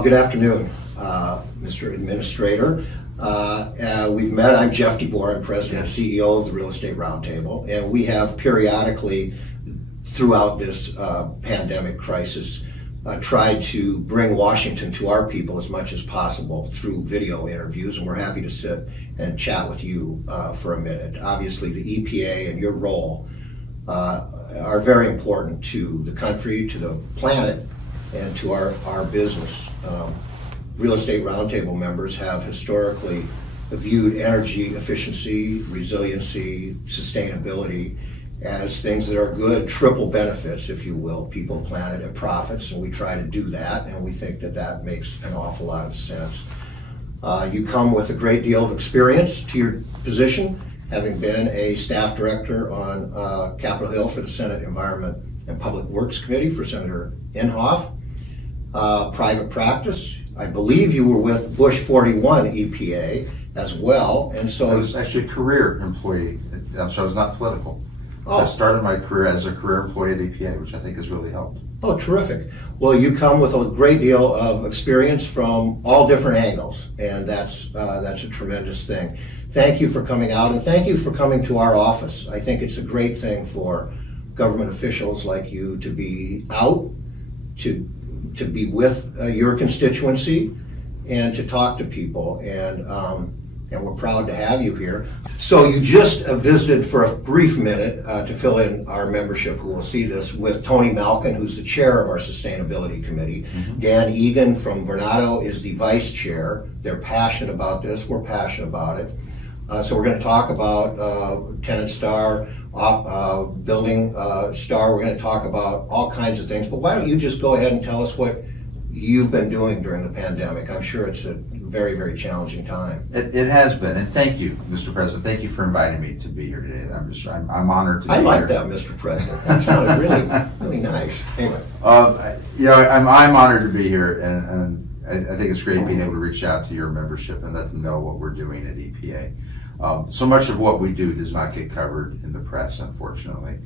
Good afternoon, Mr. Administrator. We've met. I'm Jeff DeBoer. I'm President and CEO of the Real Estate Roundtable, and we have periodically throughout this pandemic crisis tried to bring Washington to our people as much as possible through video interviews, and we're happy to sit and chat with you for a minute. Obviously, the EPA and your role are very important to the country, to the planet, and to our business. Real Estate Roundtable members have historically viewed energy efficiency, resiliency, sustainability as things that are good triple benefits, if you will, people, planet, and profits, and we try to do that, and we think that that makes an awful lot of sense. You come with a great deal of experience to your position, having been a staff director on Capitol Hill for the Senate Environment and Public Works Committee for Senator Inhofe. Private practice, I believe you were with Bush 41 EPA as well, and so I was actually a career employee, so I was not political. Oh. So I started my career as a career employee at EPA, which I think has really helped. Oh, terrific. Well, you come with a great deal of experience from all different angles, and that's a tremendous thing. Thank you for coming out, and thank you for coming to our office. I think it's a great thing for government officials like you to be out, to be with your constituency and to talk to people, and we're proud to have you here. So you just visited for a brief minute to fill in our membership who will see this with Tony Malkin, who's the chair of our Sustainability Committee. Mm-hmm. Dan Egan from Vornado is the vice chair. They're passionate about this. We're passionate about it. So we're going to talk about tenant star, building star. We're going to talk about all kinds of things, but why don't you just go ahead and tell us what you've been doing during the pandemic? I'm sure it's a very, very challenging time. It has been, and thank you, Mr. President. Thank you for inviting me to be here today. I'm honored to be here. I like that, Mr. President. That sounded really, really nice. Anyway. I'm honored to be here, and I think it's great being able to reach out to your membership and let them know what we're doing at EPA. So much of what we do does not get covered in the press, unfortunately.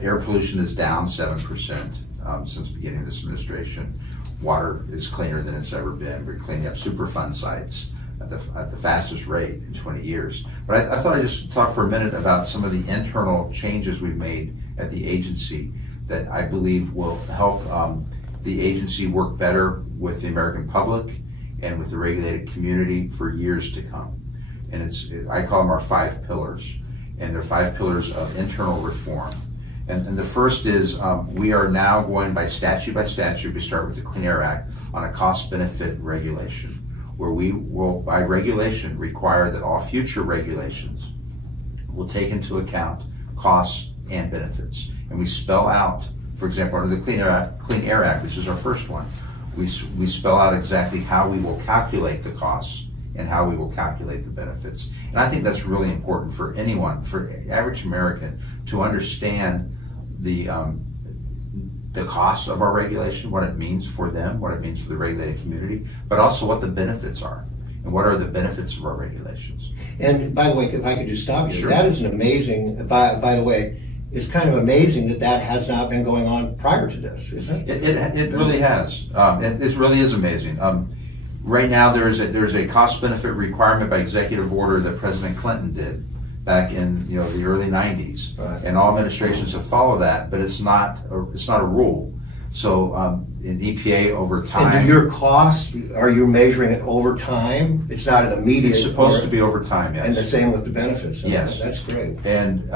Air pollution is down 7% since the beginning of this administration. Water is cleaner than it's ever been. We're cleaning up Superfund sites at the fastest rate in 20 years. But I thought I'd just talk for a minute about some of the internal changes we've made at the agency that I believe will help the agency work better with the American public and with the regulated community for years to come. And I call them our 5 pillars, and they're 5 pillars of internal reform. And the first is we are now going by statute, we start with the Clean Air Act, on a cost-benefit regulation, where we will, by regulation, require that all future regulations will take into account costs and benefits. And we spell out, for example, under the Clean Air Act, which is our first one, we spell out exactly how we will calculate the costs and how we will calculate the benefits. And I think that's really important for anyone, for average American, to understand the cost of our regulation, what it means for them, what it means for the regulated community, but also what the benefits are, and what are the benefits of our regulations. And by the way, if I could just stop you, sure. That is an amazing, by the way, it's kind of amazing that has not been going on prior to this, isn't it? It really has. It really is amazing. Right now, there's a cost-benefit requirement by executive order that President Clinton did back in the early 90s, right. And all administrations have followed that, but it's not a rule. So in EPA over time. And do your costs, are you measuring it over time? It's not an immediate. It's supposed to be over time, yes. And the same with the benefits. Yes, that's great. And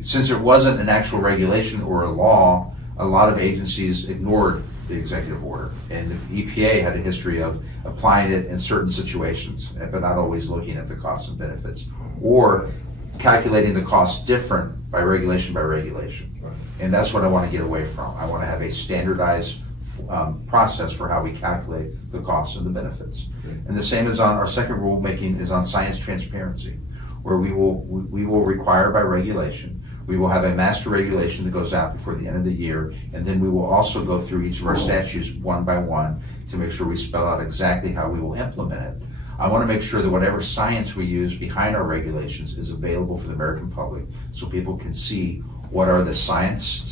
since it wasn't an actual regulation or a law, a lot of agencies ignored the executive order, and the EPA had a history of applying it in certain situations, but not always looking at the costs and benefits, or calculating the costs different by regulation. Right. And that's what I want to get away from. I want to have a standardized process for how we calculate the costs and the benefits. Great. And the same is on our second rulemaking is on science transparency, where we will require by regulation. We will have a master regulation that goes out before the end of the year, and then we will also go through each of our statutes one by one to make sure we spell out exactly how we will implement it. I want to make sure that whatever science we use behind our regulations is available for the American public, so people can see what are the science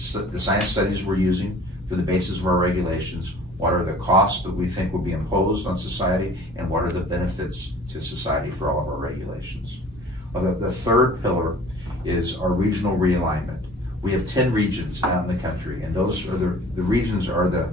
studies we're using for the basis of our regulations, what are the costs that we think will be imposed on society, and what are the benefits to society for all of our regulations. The third pillar is our regional realignment. We have 10 regions out in the country, and those are the regions are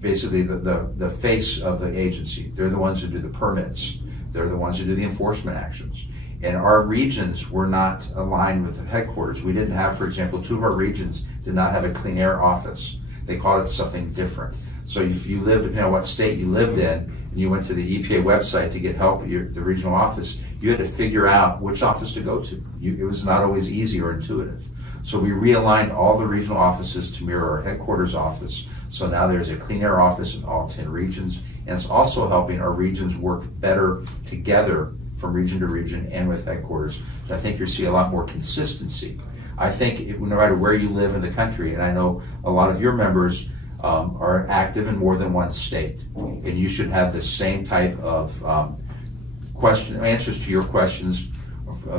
basically the face of the agency. They're the ones who do the permits. They're the ones who do the enforcement actions. And our regions were not aligned with the headquarters. We didn't have, for example, 2 of our regions did not have a clean air office. They called it something different. So if you lived, depending on what state you lived in, and you went to the EPA website to get help at the regional office, you had to figure out which office to go to. It was not always easy or intuitive. So we realigned all the regional offices to mirror our headquarters office. So now there's a clean air office in all 10 regions, and it's also helping our regions work better together from region to region and with headquarters. I think you'll see a lot more consistency. I think no matter where you live in the country, and I know a lot of your members are active in more than one state, and you should have the same type of answers to your questions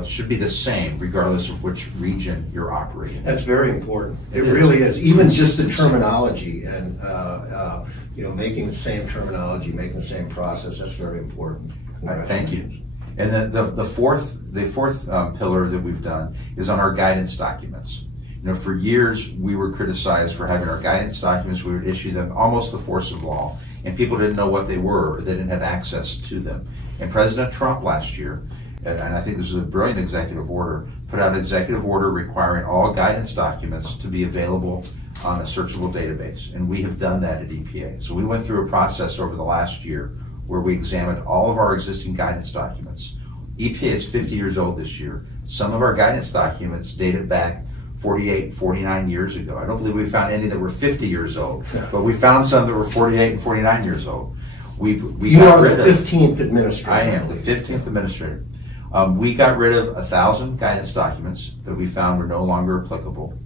should be the same regardless of which region you're operating in. That's very important. It really is. Even just the terminology and making the same terminology, making the same process, that's very important. Thank you. And then the fourth pillar that we've done is on our guidance documents. For years we were criticized for having our guidance documents. We would issue them almost the force of law, and people didn't know what they were, or they didn't have access to them. And President Trump last year, and I think this is a brilliant executive order, put out an executive order requiring all guidance documents to be available on a searchable database, and we have done that at EPA. So we went through a process over the last year where we examined all of our existing guidance documents. EPA is 50 years old this year. Some of our guidance documents dated back 48, 49 years ago. I don't believe we found any that were 50 years old, but we found some that were 48 and 49 years old. You are the 15th administrator. I am the 15th administrator. We got rid of 1,000 guidance documents that we found were no longer applicable.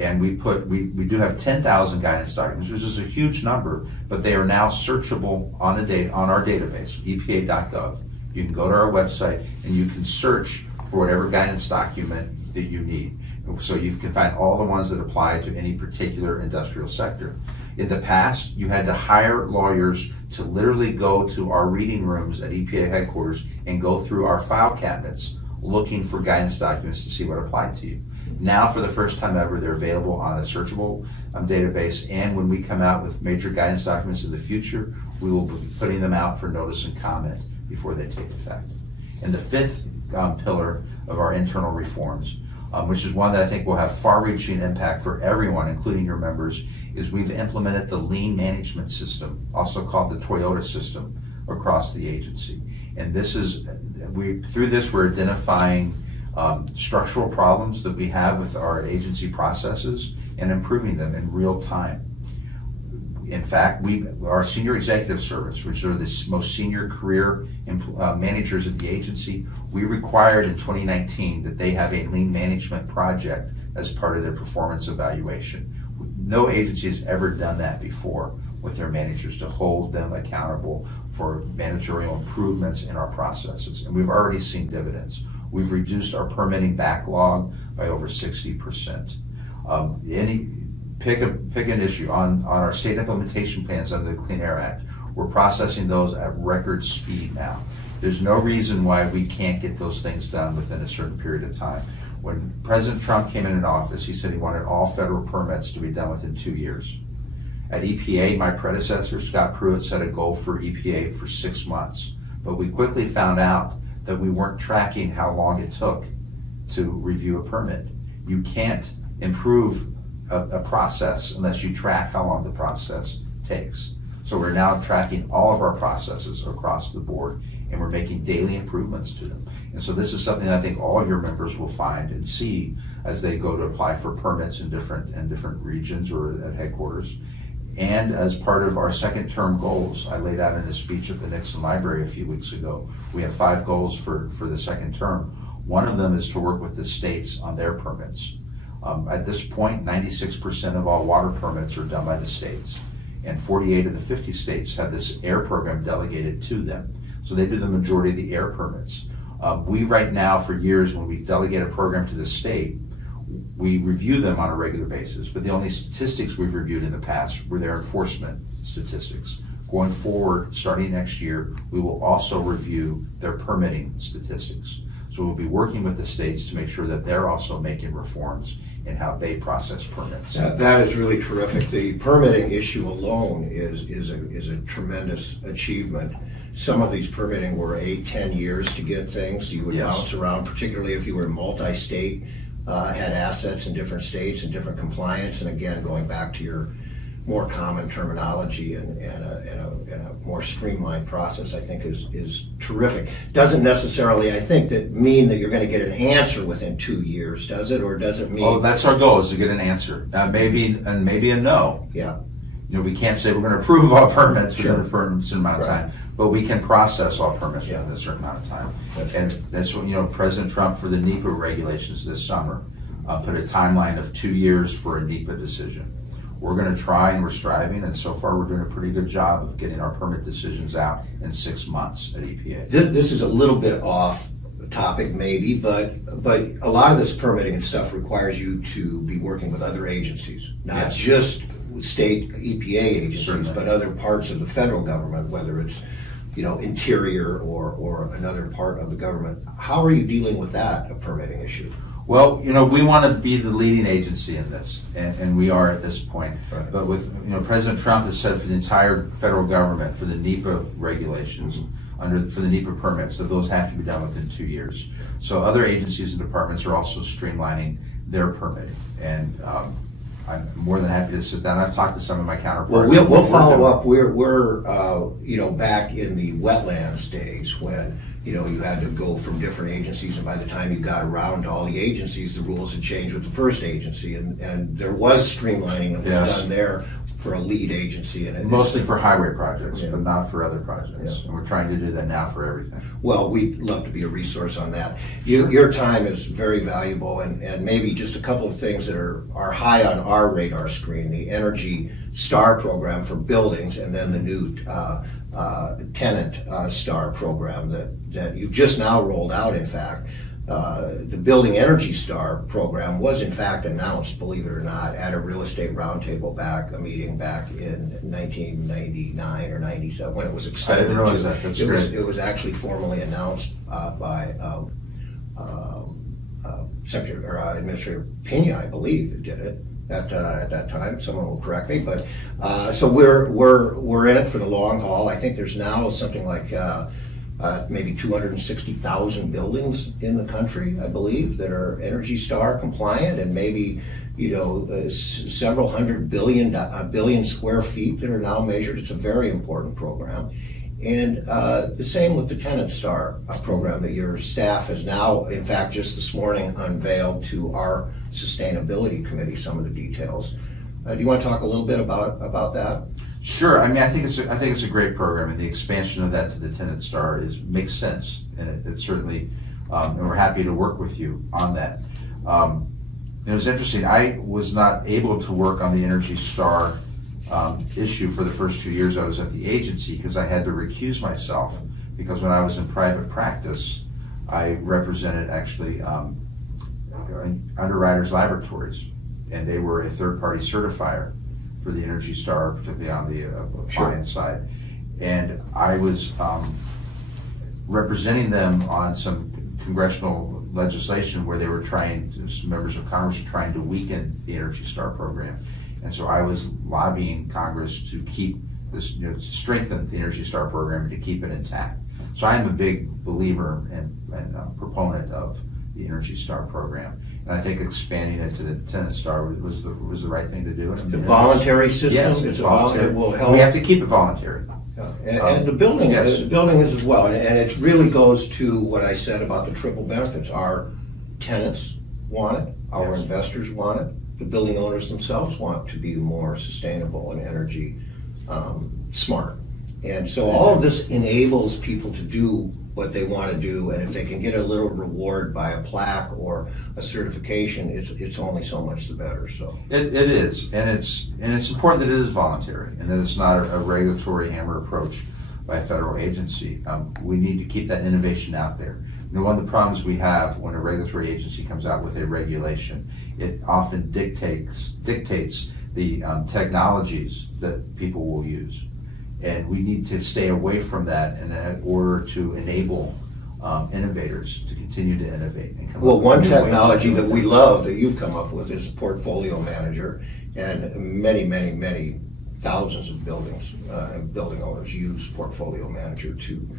And we do have 10,000 guidance documents, which is a huge number, but they are now searchable on our database, epa.gov. You can go to our website and you can search for whatever guidance document that you need. So you can find all the ones that apply to any particular industrial sector. In the past, you had to hire lawyers to literally go to our reading rooms at EPA headquarters and go through our file cabinets looking for guidance documents to see what applied to you. Now, for the first time ever, they're available on a searchable database, and when we come out with major guidance documents in the future, we will be putting them out for notice and comment before they take effect. And the fifth pillar of our internal reforms, which is one that I think will have far-reaching impact for everyone, including your members, is we've implemented the lean management system, also called the Toyota system, across the agency. And this is, through this, we're identifying structural problems that we have with our agency processes and improving them in real time. In fact, our senior executive service, which are the most senior career managers at the agency, we required in 2019 that they have a lean management project as part of their performance evaluation. No agency has ever done that before with their managers, to hold them accountable for managerial improvements in our processes. And we've already seen dividends. We've reduced our permitting backlog by over 60%. Pick an issue on our state implementation plans under the Clean Air Act. We're processing those at record speed now. There's no reason why we can't get those things done within a certain period of time. When President Trump came into office, he said he wanted all federal permits to be done within 2 years. At EPA, my predecessor, Scott Pruitt, set a goal for EPA for 6 months. But we quickly found out that we weren't tracking how long it took to review a permit. You can't improve a process unless you track how long the process takes. So we're now tracking all of our processes across the board, and we're making daily improvements to them. And so this is something I think all of your members will find and see as they go to apply for permits in different regions or at headquarters. And as part of our second term goals, I laid out in a speech at the Nixon Library a few weeks ago, we have 5 goals for the second term. One of them is to work with the states on their permits. At this point, 96% of all water permits are done by the states, and 48 of the 50 states have this air program delegated to them. So they do the majority of the air permits. We right now, for years, when we delegate a program to the state, we review them on a regular basis, but the only statistics we've reviewed in the past were their enforcement statistics. Going forward, starting next year, we will also review their permitting statistics. So we'll be working with the states to make sure that they're also making reforms in how they process permits. That is really terrific. The permitting issue alone is a tremendous achievement. Some of these permitting were 8-10 years to get things. You would bounce around, particularly if you were multi-state, had assets in different states and different compliance. And again, going back to your more common terminology and a more streamlined process, I think is terrific. Doesn't necessarily, I think, that mean that you're going to get an answer within 2 years, does it? Or does it mean? Well, that's our goal, is to get an answer. Maybe a no. Yeah. You know, we can't say we're going to approve all permits within a certain amount of time, but we can process all permits within a certain amount of time. And that's what, you know, President Trump, for the NEPA regulations this summer, put a timeline of 2 years for a NEPA decision. We're going to try, and we're striving, and so far we're doing a pretty good job of getting our permit decisions out in 6 months at EPA. This is a little bit off topic maybe, but a lot of this permitting and stuff requires you to be working with other agencies, not just state EPA agencies, but other parts of the federal government, whether it's, you know, Interior or another part of the government. How are you dealing with that, a permitting issue? Well, you know, we want to be the leading agency in this, and we are at this point. Right. But with, you know, President Trump has said for the entire federal government, for the NEPA regulations, for the NEPA permits, that those have to be done within 2 years. So other agencies and departments are also streamlining their permitting, and I'm more than happy to sit down. I've talked to some of my counterparts. Well, we'll follow up. We're you know, back in the wetlands days when, you know, you had to go from different agencies, and by the time you got around to all the agencies, the rules had changed with the first agency, and there was streamlining that was done there for a lead agency. And mostly for highway projects, but not for other projects. And we're trying to do that now for everything. Well, we'd love to be a resource on that. Your time is very valuable, and maybe just a couple of things that are high on our radar screen: the Energy Star program for buildings, and then the new Tenant Star program that you've just now rolled out. In fact, the Building Energy Star program was in fact announced, believe it or not, at a Real Estate Roundtable meeting back in 1999 or 97 when it was extended. I didn't realize that. That's great. It was actually formally announced by Secretary or Administrator Pena, I believe, did it. At that time, someone will correct me, but so we're in it for the long haul. I think there's now something like maybe 260,000 buildings in the country, I believe, that are Energy Star compliant, and maybe, you know, several hundred billion square feet that are now measured. It's a very important program. And the same with the Tenant Star program that your staff has now, in fact, just this morning unveiled to our sustainability committee some of the details. Do you want to talk a little bit about that? Sure. I mean, I think it's a great program, and the expansion of that to the Tenant Star makes sense, and it certainly, and we're happy to work with you on that. It was interesting. I was not able to work on the Energy Star issue for the first 2 years I was at the agency, because I had to recuse myself, because when I was in private practice, I represented actually Underwriters Laboratories, and they were a third-party certifier for the Energy Star, particularly on the appliance side. And I was representing them on some congressional legislation where they were some members of Congress were trying to weaken the Energy Star program. And so I was lobbying Congress to keep this, you know, to strengthen the Energy Star program and to keep it intact. So I am a big believer and proponent of the Energy Star program, and I think expanding it to the Tenant Star was the right thing to do. The voluntary system. Yes, it's voluntary. It will help. We have to keep it voluntary. And the building, the building is as well, and it really goes to what I said about the triple benefits. Our tenants want it, our investors want it, the building owners themselves want to be more sustainable and energy smart. And so all of this enables people to do what they want to do, and if they can get a little reward by a plaque or a certification, it's only so much the better. So it is, and it's important that it is voluntary and that it's not a regulatory hammer approach by a federal agency. We need to keep that innovation out there. You know, one of the problems we have when a regulatory agency comes out with a regulation, it often dictates the technologies that people will use. And we need to stay away from that in order to enable innovators to continue to innovate. And come well, up with one new ways technology of that doing we things. love that you've come up with is Portfolio Manager, and many thousands of buildings and building owners use Portfolio Manager to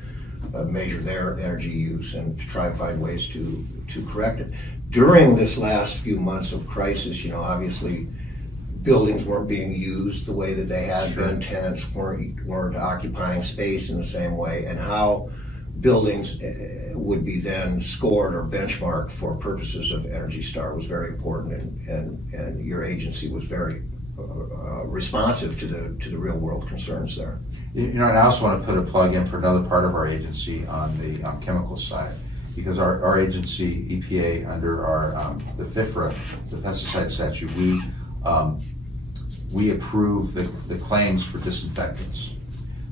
measure their energy use and to try and find ways to correct it. During this last few months of crisis, you know, obviously buildings weren't being used the way that they had Sure. been. Tenants weren't occupying space in the same way, and how buildings would be then scored or benchmarked for purposes of Energy Star was very important, and your agency was very responsive to the real world concerns there. You know, and I also want to put a plug in for another part of our agency on the chemical side, because our agency, EPA, under our the FIFRA, the pesticide statute, we approve the claims for disinfectants.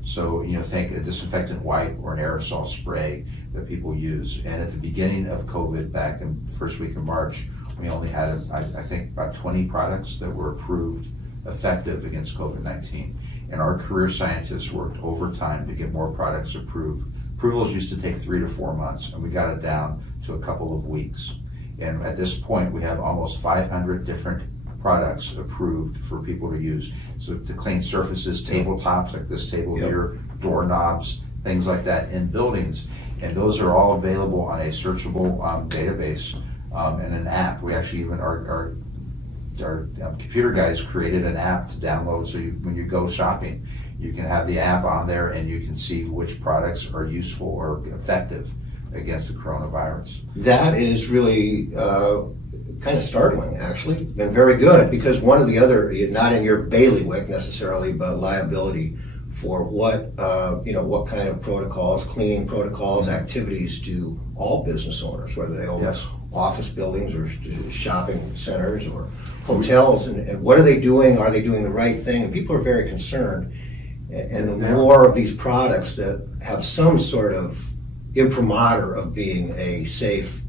So, you know, think a disinfectant wipe or an aerosol spray that people use. And at the beginning of COVID, back in the first week of March, we only had, I think, about 20 products that were approved effective against COVID-19. And our career scientists worked overtime to get more products approved. Approvals used to take 3 to 4 months, and we got it down to a couple of weeks. And at this point, we have almost 500 different products approved for people to use. So to clean surfaces, tabletops like this table here, doorknobs, things like that in buildings. And those are all available on a searchable database and an app. We actually even, our computer guys created an app to download, so when you go shopping, you can have the app on there and you can see which products are useful or effective against the coronavirus. That is really kind of startling, actually. It's been very good, because one of the other, not in your bailiwick necessarily, but liability for what, you know, what kind of protocols, cleaning protocols, activities do all business owners, whether they own office buildings or shopping centers or hotels, and what are they doing? Are they doing the right thing? And people are very concerned. And the more of these products that have some sort of imprimatur of being a safe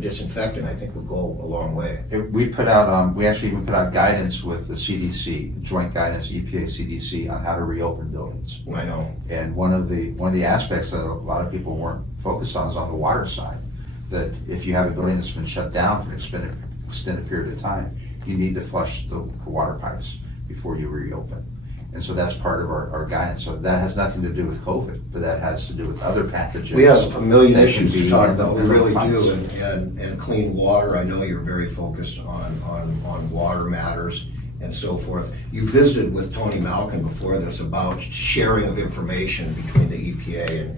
disinfectant, I think will go a long way. We put out, we actually even put out guidance with the CDC, joint guidance, EPA, CDC, on how to reopen buildings. I know. And one of the aspects that a lot of people weren't focused on is on the water side. That if you have a building that's been shut down for an extended period of time, you need to flush the water pipes before you reopen. And so that's part of our guidance. So that has nothing to do with COVID, but that has to do with other pathogens. We have a million issues to talk about. We really pipes. do. And clean water, I know you're very focused on water matters and so forth. You visited with Tony Malkin before this about sharing of information between the EPA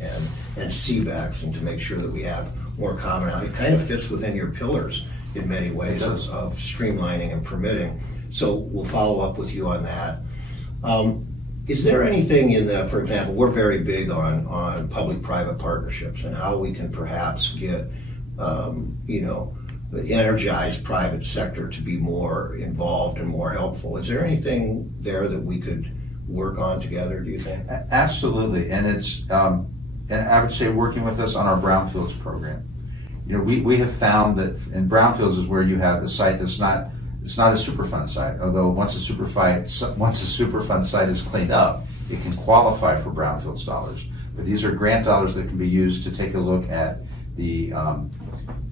and CBEX, and to make sure that we have more commonality. It kind of fits within your pillars in many ways of streamlining and permitting. So we'll follow up with you on that. Is there anything in the, for example, we're very big on public-private partnerships and how we can perhaps get, you know, the energized private sector to be more involved and more helpful. Is there anything there that we could work on together, do you think? Absolutely, and it's, and I would say working with us on our brownfields program. You know, we have found that in brownfields is where you have a site that's not, it's not a Superfund site, although once a Superfund site is cleaned up, it can qualify for brownfields dollars. But these are grant dollars that can be used to take a look at the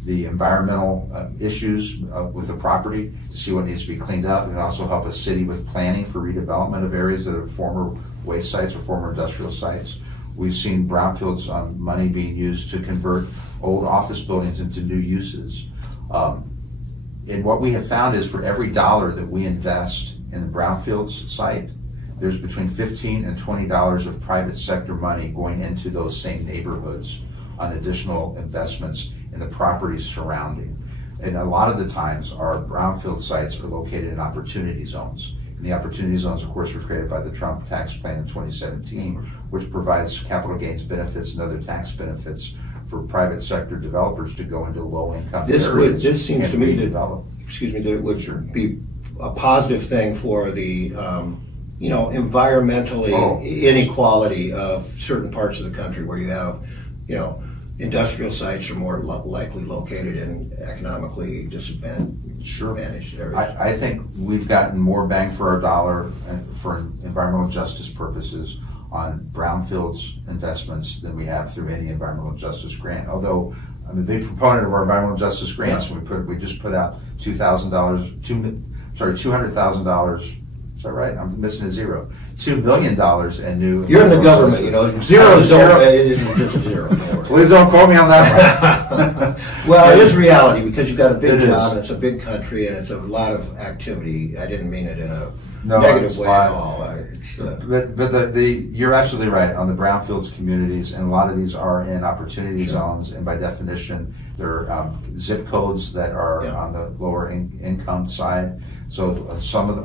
environmental issues with the property, to see what needs to be cleaned up. It can also help a city with planning for redevelopment of areas that are former waste sites or former industrial sites. We've seen brownfields money being used to convert old office buildings into new uses. And what we have found is for every dollar that we invest in a brownfields site, there's between $15 and $20 of private sector money going into those same neighborhoods on additional investments in the properties surrounding. And a lot of the times our brownfield sites are located in opportunity zones. And the opportunity zones, of course, were created by the Trump tax plan in 2017, which provides capital gains benefits and other tax benefits for private sector developers to go into low-income areas. This seems to me develop. Excuse me, that it would be a positive thing for the you know, environmentally inequality of certain parts of the country where you have, you know, industrial sites are more likely located in economically disadvantaged areas. I think we've gotten more bang for our dollar for environmental justice purposes on brownfields investments than we have through any environmental justice grant. Although I'm a big proponent of our environmental justice grants. Yeah. We just put out $200,000. Is that right? I'm missing a zero. $2 million in new. You're in the government, you know. Zero is just zero. Please don't quote me on that one. Well, it is reality because you've got a big job, and it's a big country, and it's a lot of activity. I didn't mean it in a negative way at all. But you're absolutely right on the brownfields communities, and a lot of these are in opportunity zones, and by definition, they're zip codes that are on the lower income side. So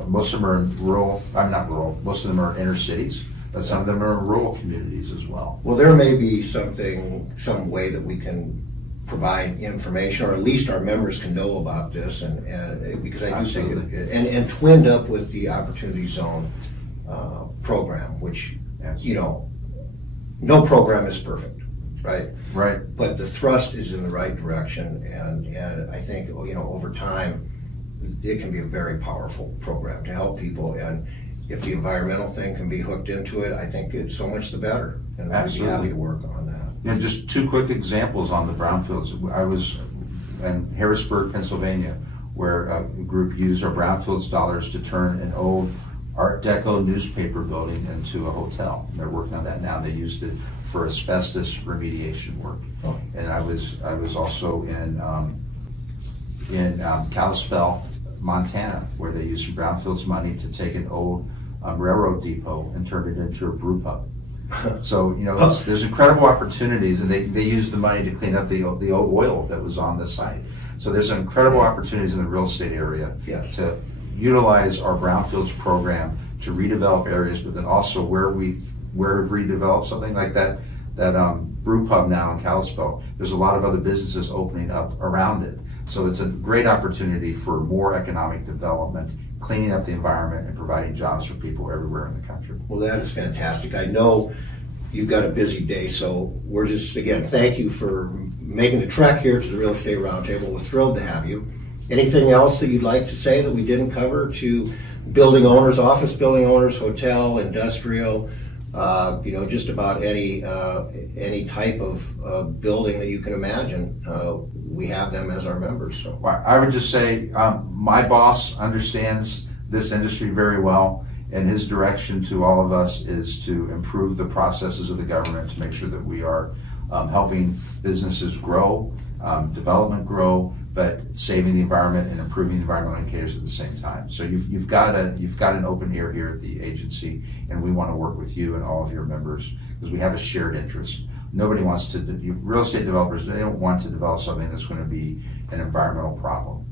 most of them are in rural. I'm not rural. Most of them are inner cities, but some of them are in rural communities as well. Well, there may be some way that we can provide information, or at least our members can know about this, and because I do think and twinned up with the Opportunity Zone program, which you know, no program is perfect, right? Right. But the thrust is in the right direction, and I think, you know, over time it can be a very powerful program to help people. And if the environmental thing can be hooked into it, I think it's so much the better, and I'd be happy to work on that. And just two quick examples on the brownfields. I was in Harrisburg, Pennsylvania, where a group used our brownfields dollars to turn an old Art Deco newspaper building into a hotel. They're working on that now. They used it for asbestos remediation work. Oh. And I was also in Kalispell, Montana, where they used brownfields money to take an old railroad depot and turn it into a brew pub. So, you know, there's incredible opportunities, and they use the money to clean up the old oil that was on the site. So there's incredible opportunities in the real estate area to utilize our brownfields program to redevelop areas, but then also where we've redeveloped something like that brew pub now in Kalispell, there's a lot of other businesses opening up around it. So it's a great opportunity for more economic development, cleaning up the environment, and providing jobs for people everywhere in the country. Well, that is fantastic. I know you've got a busy day, so we're just, again, thank you for making the trek here to the Real Estate Roundtable. We're thrilled to have you. Anything else that you'd like to say that we didn't cover to building owners, office building owners, hotel, industrial, you know, just about any type of building that you can imagine? We have them as our members. So I would just say my boss understands this industry very well, and his direction to all of us is to improve the processes of the government to make sure that we are helping businesses grow, development grow, but saving the environment and improving the environmental indicators at the same time. So you've got an open ear here at the agency, and we want to work with you and all of your members because we have a shared interest. Nobody wants to, real estate developers, they don't want to develop something that's going to be an environmental problem.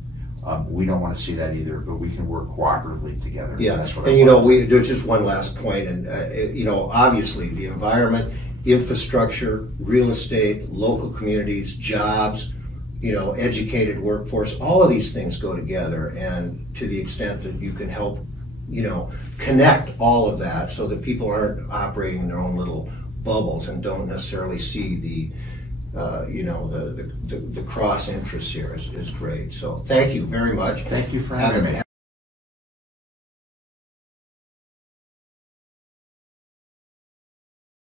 We don't want to see that either, but we can work cooperatively together. Yeah, and you know, there's just one last point, and you know, obviously the environment, infrastructure, real estate, local communities, jobs, you know, educated workforce, all of these things go together, and to the extent that you can help, you know, connect all of that so that people aren't operating in their own little bubbles and don't necessarily see the you know, the cross interests here is great. So thank you very much. Thank you for having me.